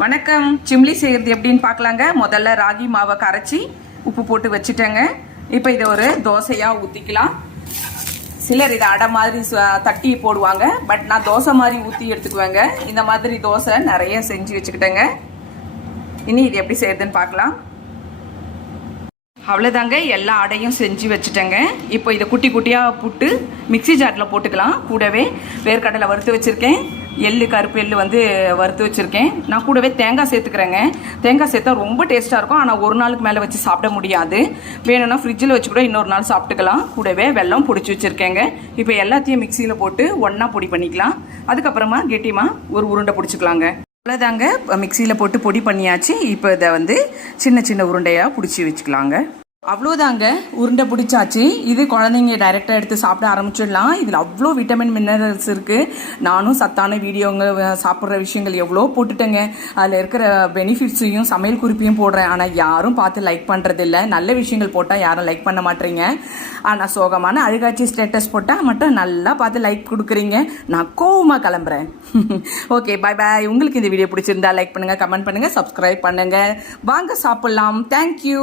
வணக்கம். சிம்லி செய்கிறது எப்படின்னு பார்க்கலாங்க. முதல்ல ராகி மாவை கரைச்சி உப்பு போட்டு வச்சுட்டேங்க. இப்போ இதை ஒரு தோசையாக ஊற்றிக்கலாம் சிலர் இதை அடை மாதிரி சு- தட்டி போடுவாங்க. பட் நான் தோசை மாதிரி ஊற்றி எடுத்துக்குவேங்க. இந்த மாதிரி தோசை நிறைய செஞ்சு வச்சுக்கிட்டேங்க. இனி இது எப்படி செய்யறதுன்னு பார்க்கலாம். அவ்வளோதாங்க எல்லா அடையும் செஞ்சு வச்சுட்டேங்க. இப்போ இதை குட்டி குட்டியாக புட்டு மிக்ஸி ஜாரில் போட்டுக்கலாம். கூடவே வேர்க்கடலை வறுத்து வச்சுருக்கேன். எள்ளு கருப்பு எள்ளு வந்து வறுத்து வச்சுருக்கேன். நான் கூடவே தேங்காய் சேர்த்துக்கிறேங்க. தேங்காய் சேர்த்தா ரொம்ப டேஸ்ட்டாக இருக்கும். ஆனால் ஒரு நாளுக்கு மேலே வச்சு சாப்பிட முடியாது. வேணும்னா ஃப்ரிட்ஜில் வச்சு கூட இன்னொரு நாள் சாப்பிட்டுக்கலாம். கூடவே வெல்லம் பிடிச்சி வச்சுருக்கேங்க. இப்போ எல்லாத்தையும் மிக்சியில் போட்டு ஒன்றா பொடி பண்ணிக்கலாம். அதுக்கப்புறமா கெட்டியமாக ஒரு உருண்டை பிடிச்சிக்கலாங்க. அவ்வளோதாங்க மிக்சியில் போட்டு பொடி பண்ணியாச்சு. இப்போ இதை வந்து சின்ன சின்ன உருண்டையாக பிடிச்சி வச்சுக்கலாங்க. அவ்வளோதாங்க உருண்டை பிடிச்சாச்சு. இது குழந்தைங்க டைரெக்டாக எடுத்து சாப்பிட ஆரம்பிச்சிடலாம். இதில் அவ்வளோ விட்டமின் மினரல்ஸ் இருக்குது நானும் சத்தான வீடியோங்க சாப்பிட்ற விஷயங்கள் எவ்வளோ போட்டுட்டேங்க. அதில் இருக்கிற பெனிஃபிட்ஸையும் சமையல் குறிப்பையும் போடுறேன். ஆனால் யாரும் பார்த்து லைக் பண்ணுறதில்ல நல்ல விஷயங்கள் போட்டால் யாரும் லைக் பண்ண மாட்டேறீங்க ஆனால் சோகமான அழுகாட்சி ஸ்டேட்டஸ் போட்டால் மட்டும் நல்லா பார்த்து லைக் கொடுக்குறீங்க. நான் கோவமாக கிளம்புறேன். ஓகே பாய் பாய் உங்களுக்கு இந்த வீடியோ பிடிச்சிருந்தா லைக் பண்ணுங்கள் கமெண்ட் பண்ணுங்கள் சப்ஸ்கிரைப் பண்ணுங்கள் வாங்க சாப்பிட்லாம். தேங்க்யூ